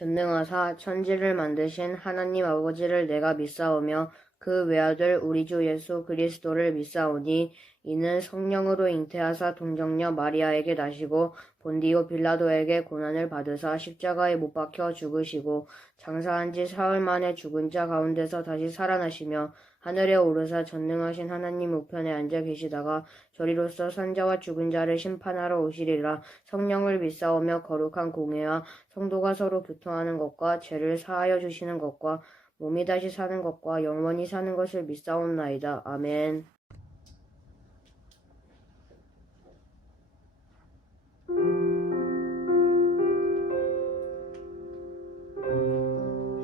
전능하사 천지를 만드신 하나님 아버지를 내가 믿사오며 그 외아들 우리 주 예수 그리스도를 믿사오니 이는 성령으로 잉태하사 동정녀 마리아에게 나시고 본디오 빌라도에게 고난을 받으사 십자가에 못 박혀 죽으시고 장사한 지 사흘 만에 죽은 자 가운데서 다시 살아나시며 하늘에 오르사 전능하신 하나님 우편에 앉아 계시다가 저리로서 산자와 죽은 자를 심판하러 오시리라. 성령을 믿사오며 거룩한 공회와 성도가 서로 교통하는 것과 죄를 사하여 주시는 것과 몸이 다시 사는 것과 영원히 사는 것을 믿사옵나이다. 아멘.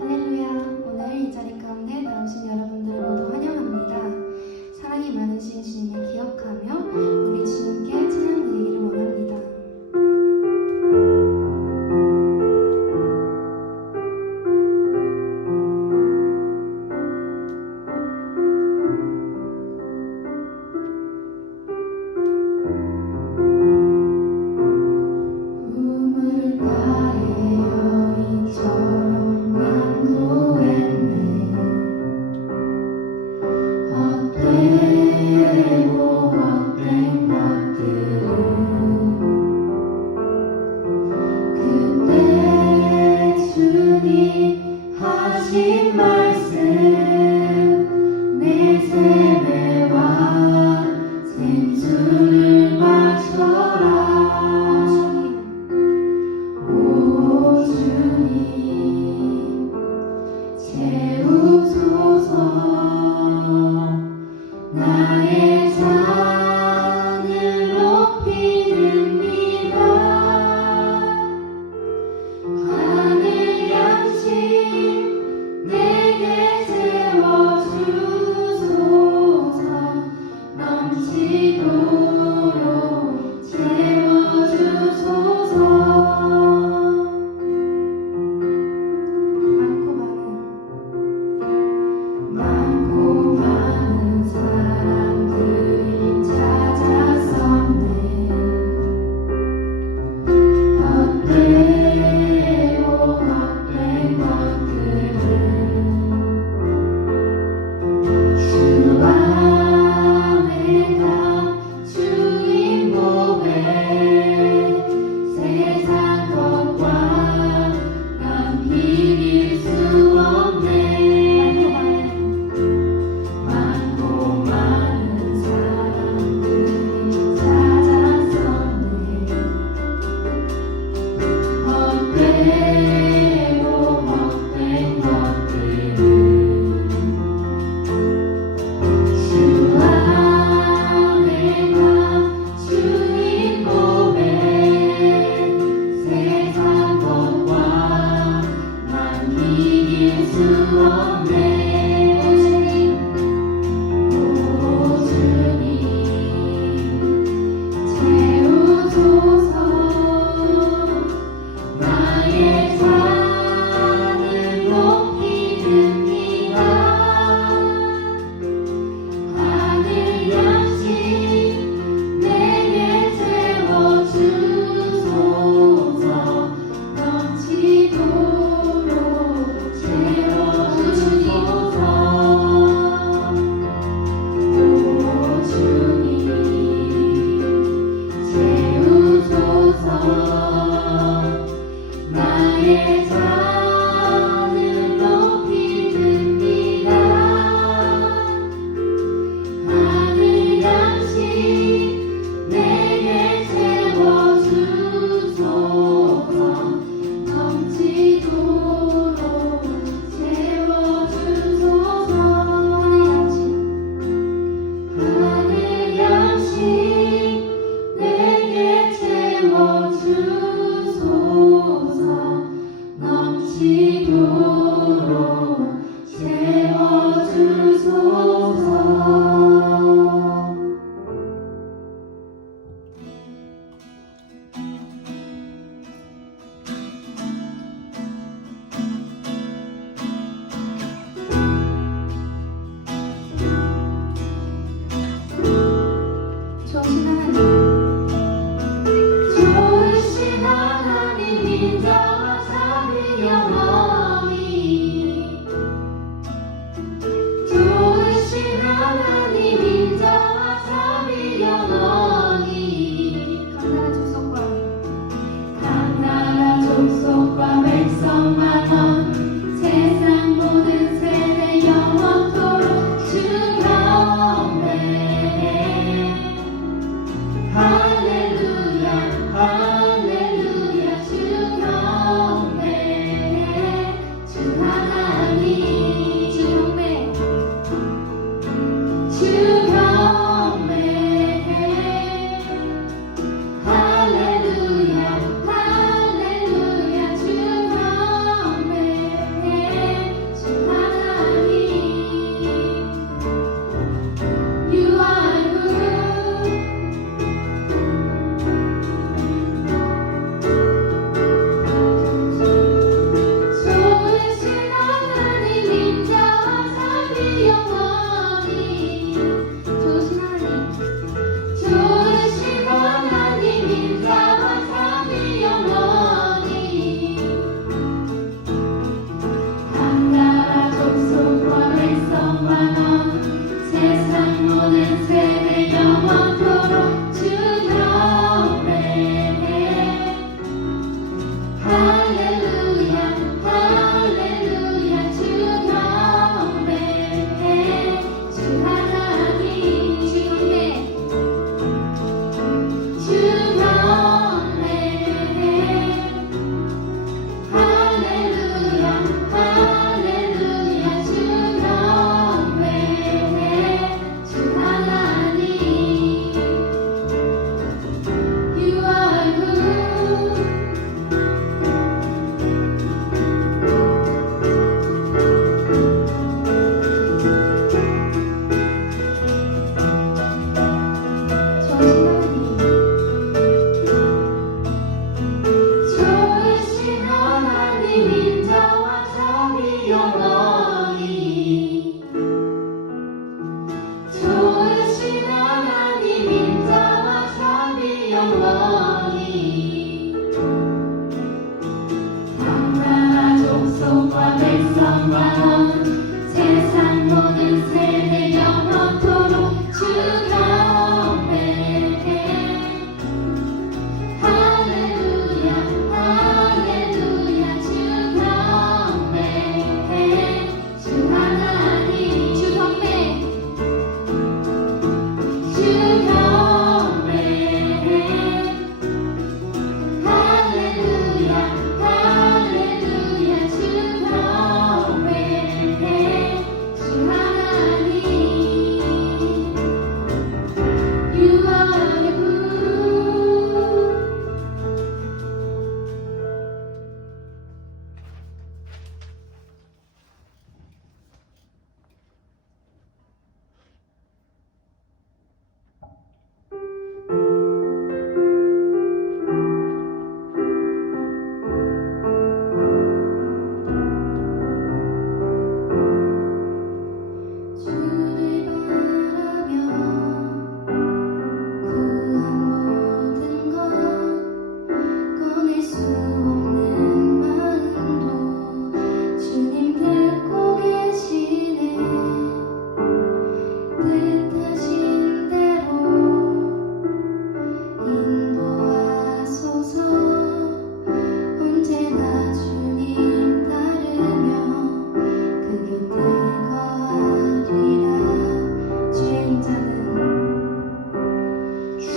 할렐루야. 오늘 이 자리 가운데 나오신 여러분들을 모두 환영합니다. 사랑이 많으신 주님을 기억하며 우리 주님께 찬양 드리기를 원합니다.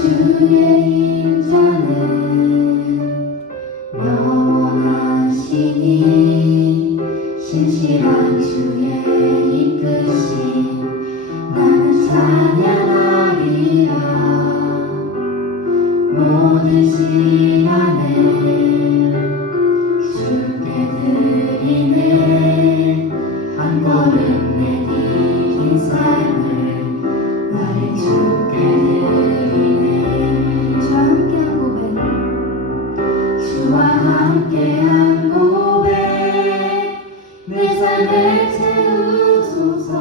주의 인자는 영원하시니 신실한 주의 이끄심 나는 찬양하리라. 모든 시간을 주께 드리네. 한 걸음 내디딘 삶을 나를 주께 드리네. 주와 함께한 고백, 주와 함께한 고백, 내 삶을 채우소서.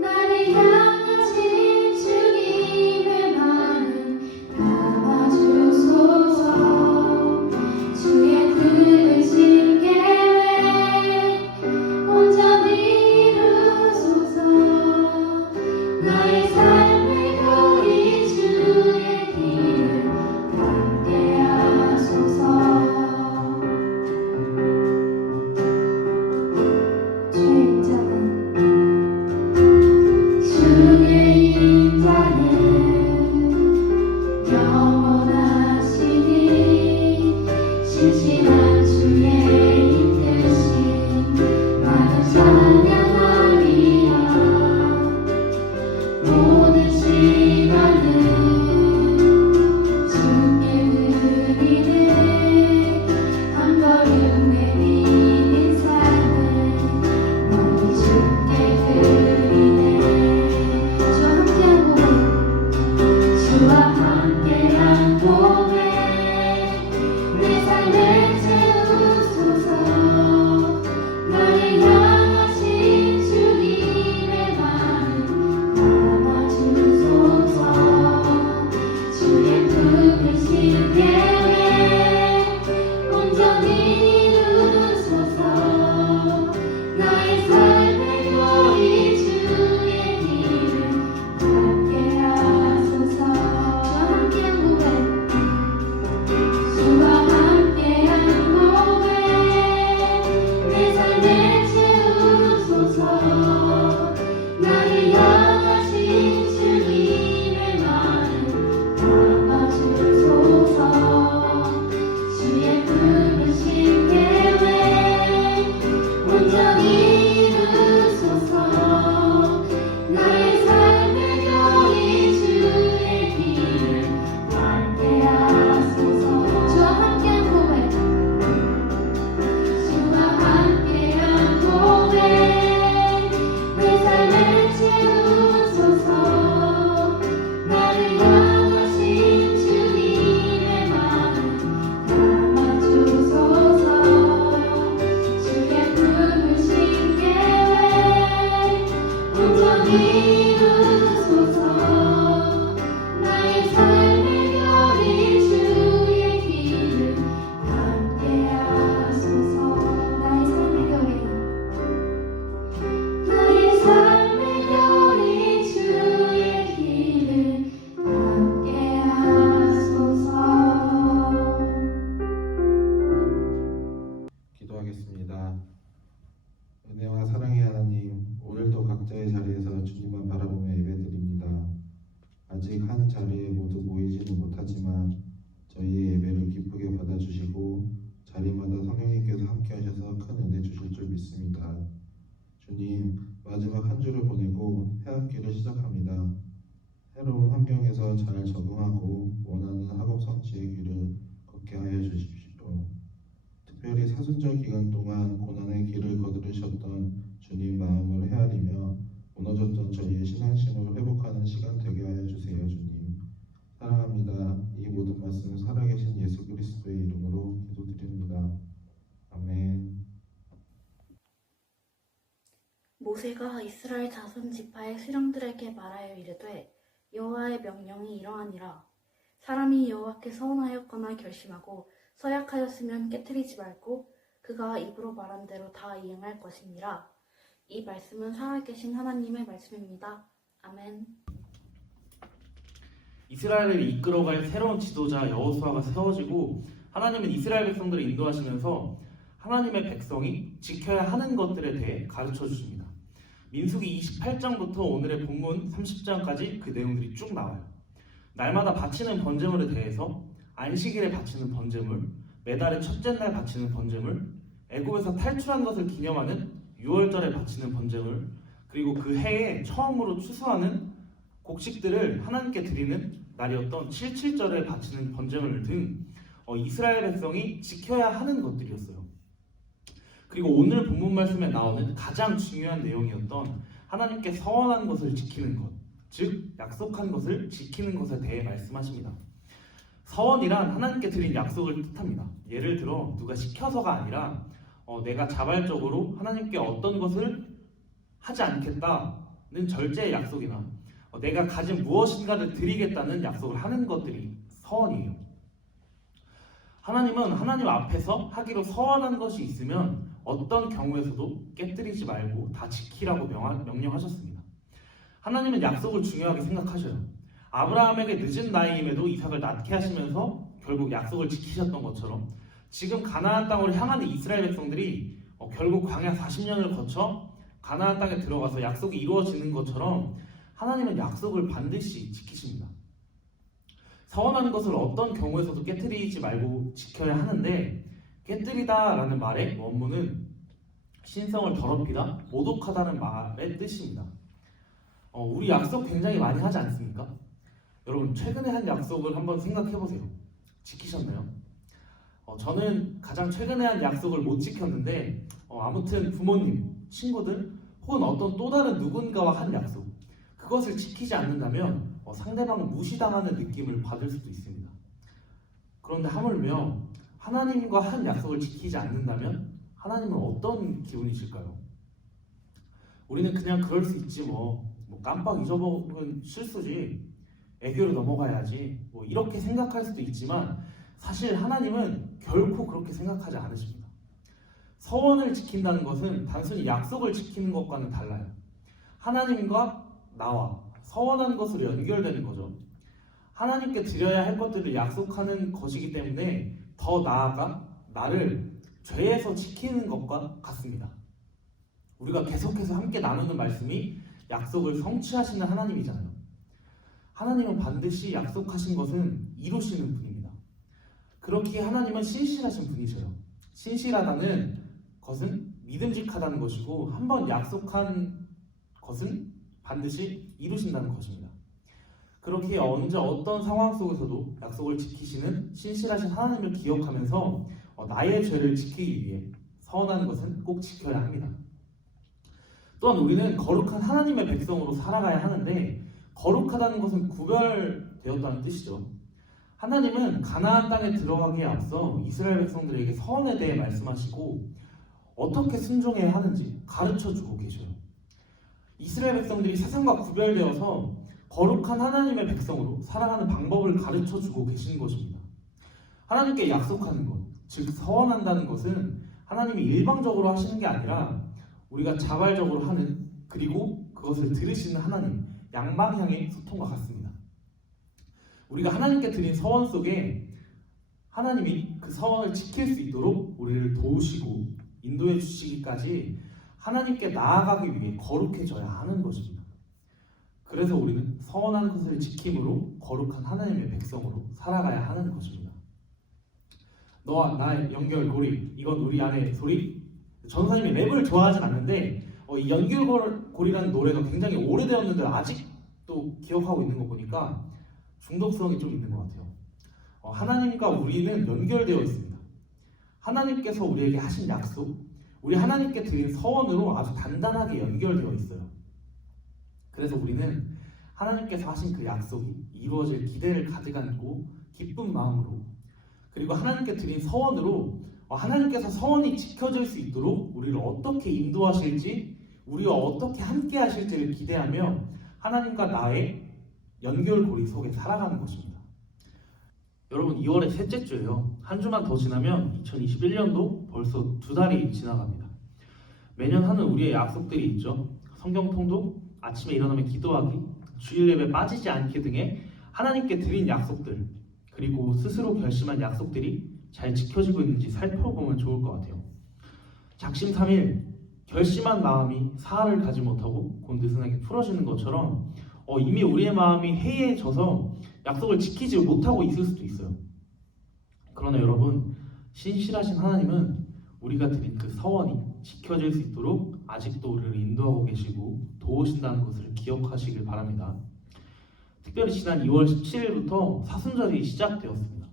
나를 향하신 주님의 마음 담아주소서. 주의 크신 계획 온전히 이루소서. 나의 삶의 요리 주의 길을 함께 하소서. 주의 인자는 영원하시니 신실한 주의 이끄심 나는 찬양하리라. 모든 시간을 주께 드리네. 한 걸음 내디딘 삶을 너희 주께 드리네. 주와 함께한 고백, 내 삶을 채우소서. 나를 향하신 주님의 마음 담아주소서. 주의 품으신 계획 온전히 이루소서. 나의 삶의 요리 주의 길을 함께 하소서. 주와 함께한 고백, 내 삶을 채우소서. 나를 향하신 주님의 마음 담아주소서. 주의 품으신 계획 온전히 이루소서. 나의 삶의 요리 주의 길을 함께 하소서. 주와 함께한 고백, 주와 함께한 고백, 내 삶을 채우소서. 나를 향하신 주님의 마음 담아주소서. 주의 품으신 계획 온전히 이루소서. 나의 삶의 요리 주의 길을 함께 하소서. 나의 삶의 요리 주의 길을 함께 하소서. 기도하겠습니다. 은혜와 사랑의 하나님, 오늘도 각자의 자리에서 주님만 바라보며 예배드립니다. 아직 한 자리에 모두 모이지는 못하지만 저희의 예배를 기쁘게 받아주시고 자리마다 성령님께서 함께 하셔서 큰 은혜 주실 줄 믿습니다. 주님, 마지막 한 주를 보내고 해학기를 시작합니다. 새로운 환경에서 잘 적응하고 원하는 학업 성취의 길을 걷게 하여 주십시오. 특별히 사순절 기간 동안 고난의 길을 거두르셨던 주님 마음을 헤아리며 무너졌던 저희의 신앙심을 회복하는 시간 되게 하여 주세요. 주님 사랑합니다. 이 모든 말씀 살아계신 예수 그리스도의 이름으로 기도드립니다. 아멘. 모세가 이스라엘 자손 지파의 수령들에게 말하여 이르되 여호와의 명령이 이러하니라. 사람이 여호와께 서운하였거나 결심하고 서약하였으면 깨뜨리지 말고 그가 입으로 말한 대로 다 이행할 것이니라. 이 말씀은 살아계신 하나님의 말씀입니다. 아멘. 이스라엘을 이끌어갈 새로운 지도자 여호수아가 세워지고 하나님은 이스라엘 백성들을 인도하시면서 하나님의 백성이 지켜야 하는 것들에 대해 가르쳐 주십니다. 민수기 28장부터 오늘의 본문 30장까지 그 내용들이 쭉 나와요. 날마다 바치는 번제물에 대해서 안식일에 바치는 번제물, 매달의 첫째 날 바치는 번제물, 애굽에서 탈출한 것을 기념하는 6월절에 바치는 번제물, 그리고 그 해에 처음으로 추수하는 곡식들을 하나님께 드리는 날이었던 7.7절에 바치는 번제물 등 이스라엘 백성이 지켜야 하는 것들이었어요. 그리고 오늘 본문 말씀에 나오는 가장 중요한 내용이었던 하나님께 서원한 것을 지키는 것, 즉 약속한 것을 지키는 것에 대해 말씀하십니다. 서원이란 하나님께 드린 약속을 뜻합니다. 예를 들어 누가 시켜서가 아니라 내가 자발적으로 하나님께 어떤 것을 하지 않겠다는 절제의 약속이나 내가 가진 무엇인가를 드리겠다는 약속을 하는 것들이 서원이에요. 하나님은 하나님 앞에서 하기로 서원한 것이 있으면 어떤 경우에서도 깨뜨리지 말고 다 지키라고 명령하셨습니다. 하나님은 약속을 중요하게 생각하셔요. 아브라함에게 늦은 나이임에도 이삭을 낳게 하시면서 결국 약속을 지키셨던 것처럼 지금 가나안 땅으로 향하는 이스라엘 백성들이 결국 광야 40년을 거쳐 가나안 땅에 들어가서 약속이 이루어지는 것처럼 하나님은 약속을 반드시 지키십니다. 서원하는 것을 어떤 경우에서도 깨뜨리지 말고 지켜야 하는데, 깨뜨리다라는 말의 원문은 신성을 더럽히다, 모독하다는 말의 뜻입니다. 우리 약속 굉장히 많이 하지 않습니까? 여러분 최근에 한 약속을 한번 생각해 보세요. 지키셨나요? 저는 가장 최근에 한 약속을 못 지켰는데 아무튼 부모님, 친구들 혹은 어떤 또 다른 누군가와 한 약속, 그것을 지키지 않는다면 상대방은 무시당하는 느낌을 받을 수도 있습니다. 그런데 하물며 하나님과 한 약속을 지키지 않는다면 하나님은 어떤 기분이실까요? 우리는 그냥 그럴 수 있지 뭐 깜빡 잊어먹은 실수지, 애교로 넘어가야지 이렇게 생각할 수도 있지만 사실 하나님은 결코 그렇게 생각하지 않으십니다. 서원을 지킨다는 것은 단순히 약속을 지키는 것과는 달라요. 하나님과 나와 서원한 것으로 연결되는 거죠. 하나님께 드려야 할 것들을 약속하는 것이기 때문에 더 나아가 나를 죄에서 지키는 것과 같습니다. 우리가 계속해서 함께 나누는 말씀이 약속을 성취하시는 하나님이잖아요. 하나님은 반드시 약속하신 것은 이루시는 분입니다. 그렇기에 하나님은 신실하신 분이셔요. 신실하다는 것은 믿음직하다는 것이고, 한번 약속한 것은 반드시 이루신다는 것입니다. 그렇기에 언제 어떤 상황 속에서도 약속을 지키시는 신실하신 하나님을 기억하면서 나의 죄를 지키기 위해 서원하는 것은 꼭 지켜야 합니다. 또한 우리는 거룩한 하나님의 백성으로 살아가야 하는데, 거룩하다는 것은 구별되었다는 뜻이죠. 하나님은 가나안 땅에 들어가기에 앞서 이스라엘 백성들에게 서원에 대해 말씀하시고 어떻게 순종해야 하는지 가르쳐주고 계셔요. 이스라엘 백성들이 세상과 구별되어서 거룩한 하나님의 백성으로 살아가는 방법을 가르쳐주고 계신 것입니다. 하나님께 약속하는 것, 즉 서원한다는 것은 하나님이 일방적으로 하시는 게 아니라 우리가 자발적으로 하는, 그리고 그것을 들으시는 하나님, 양방향의 소통과 같습니다. 우리가 하나님께 드린 서원 속에 하나님이 그 서원을 지킬 수 있도록 우리를 도우시고 인도해 주시기까지 하나님께 나아가기 위해 거룩해져야 하는 것입니다. 그래서 우리는 서원한 것을 지킴으로 거룩한 하나님의 백성으로 살아가야 하는 것입니다. 너와 나의 연결고리, 이건 우리 안의 소리. 전사님이 랩을 좋아하진 않는데 이 연결고리라는 노래가 굉장히 오래되었는데 아직도 기억하고 있는 거 보니까 중독성이 좀 있는 것 같아요. 하나님과 우리는 연결되어 있습니다. 하나님께서 우리에게 하신 약속, 우리 하나님께 드린 서원으로 아주 단단하게 연결되어 있어요. 그래서 우리는 하나님께서 하신 그 약속이 이루어질 기대를 가득 안고 기쁜 마음으로, 그리고 하나님께 드린 서원으로 하나님께서 서원이 지켜질 수 있도록 우리를 어떻게 인도하실지, 우리와 어떻게 함께 하실지를 기대하며 하나님과 나의 연결고리 속에 살아가는 것입니다. 여러분 2월의 셋째 주예요. 한 주만 더 지나면 2021년도 벌써 2달이 지나갑니다. 매년 하는 우리의 약속들이 있죠. 성경 통독, 아침에 일어나면 기도하기, 주일 예배 빠지지 않기 등의 하나님께 드린 약속들, 그리고 스스로 결심한 약속들이 잘 지켜지고 있는지 살펴보면 좋을 것 같아요. 작심삼일, 결심한 마음이 사활을 가지 못하고 곧 느슨하게 풀어지는 것처럼 이미 우리의 마음이 해이해져서 약속을 지키지 못하고 있을 수도 있어요. 그러나 여러분, 신실하신 하나님은 우리가 드린 그 서원이 지켜질 수 있도록 아직도 우리를 인도하고 계시고 도우신다는 것을 기억하시길 바랍니다. 특별히 지난 2월 17일부터 사순절이 시작되었습니다.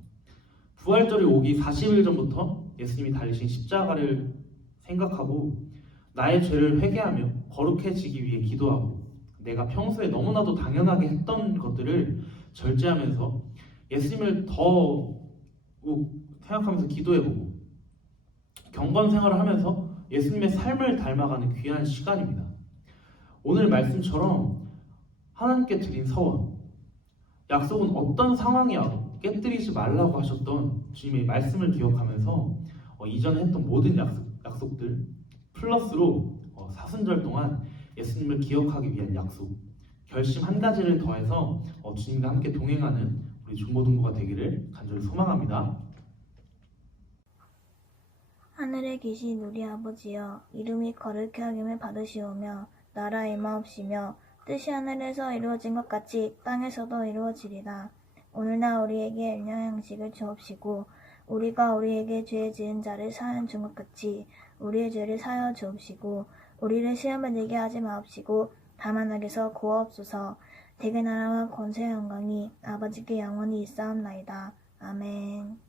부활절이 오기 40일 전부터 예수님이 달리신 십자가를 생각하고 나의 죄를 회개하며 거룩해지기 위해 기도하고 내가 평소에 너무나도 당연하게 했던 것들을 절제하면서 예수님을 더욱 생각하면서 기도해보고 경건 생활을 하면서 예수님의 삶을 닮아가는 귀한 시간입니다. 오늘 말씀처럼 하나님께 드린 서원, 약속은 어떤 상황이어도 깨뜨리지 말라고 하셨던 주님의 말씀을 기억하면서 이전에 했던 모든 약속들 플러스로 사순절 동안 예수님을 기억하기 위한 약속, 결심 한 가지를 더해서 주님과 함께 동행하는 우리 중고등부가 되기를 간절히 소망합니다. 하늘에 계신 우리 아버지여, 이름이 거룩히 여김을 받으시오며 나라 임하옵시며 뜻이 하늘에서 이루어진 것 같이 땅에서도 이루어지리라. 오늘날 우리에게 일용할 양식을 주옵시고 우리가 우리에게 죄 지은 자를 사하여 준 것 같이 우리의 죄를 사하여 주옵시고 우리를 시험에 들게 하지 마옵시고 다만 악에서 구하옵소서. 대개 나라와 권세와 영광이 아버지께 영원히 있사옵나이다. 아멘.